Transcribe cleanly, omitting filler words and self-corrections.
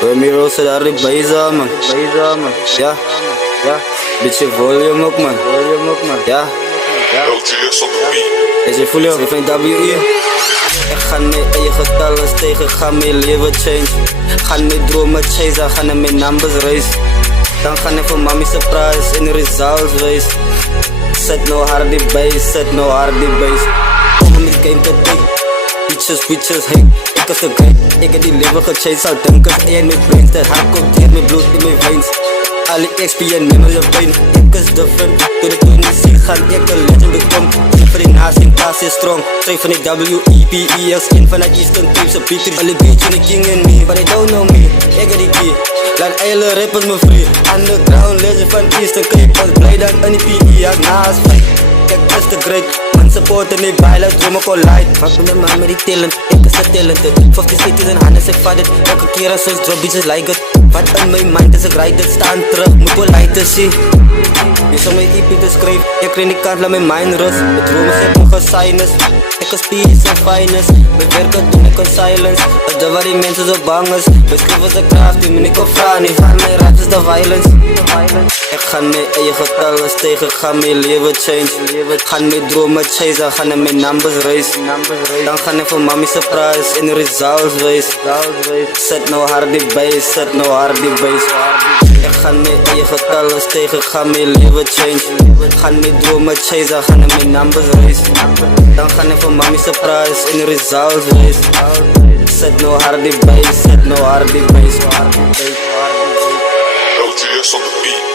Ramiro zit daar die bijza man. Ja, beetje volume ook man. Ja. LTS on the beat. Is je voel je? Van WE. Ik ga mijn eigen getallen tegen, ga mijn leven change. Ga mijn dromen chasen, ga naar mijn numbers race. Dan ga ik voor mami surprise in de results wees. Zet no hard die bass, zet no hard die bass. Kom met game te take. Bitches, hey, ik is de great. Ik heb die leven gechased, zou denken in mijn brains. Dat hart komt hier, mijn bloed in mijn veins. Ali XP en memory of pain. Ik is different, toen ik niet zie gaan, ik een legend become. Voor die naast in pass is strong. Schrijf van die WEPES in vanuit Eastern Cape, ze beat alle beach in the king in me. But they don't know me, ik heb die key. Laat alle rappers me free. Underground legend van Eastern Cape. Was blij dat een PE, ja naast fight. Kijk, dat is de great. Man supporten niet bij, laat dromen collide. Fuck met mijn man met die talent, ik is de talented. 50 cities en handen, ik vat het. Elke keer als zo'n drop, bitches like it. Wat in mijn mind is, ik rijd het, staan terug, moet wel lighten zien. Je zou mijn EP te schrijven, ik kreeg die kant, laat mijn mind rust. De dromen geven me sinus, ik is peace en finest. Mijn werken doen ik in silence, dat is waar die mensen zo bang is. Mijn schrijven ze kracht, die me niet kan vragen, niet van mijn rap is de violence. Ik ga mijn eigen getallen tegen, ga mijn leven change. Ga mijn dromen chasen, ga naar mijn numbers race. Dan ga ik voor mami surprise in de results wees. Zet no hard die bass, zet no hard die bass. Ik ga mijn eigen getallen tegen, ga mijn leven change. Ga mijn dromen chasen, ga naar mijn numbers race. Dan ga ik voor mami surprise in de results wees. Zet no hard die bass, zet no hard die bass. LTS on the beat.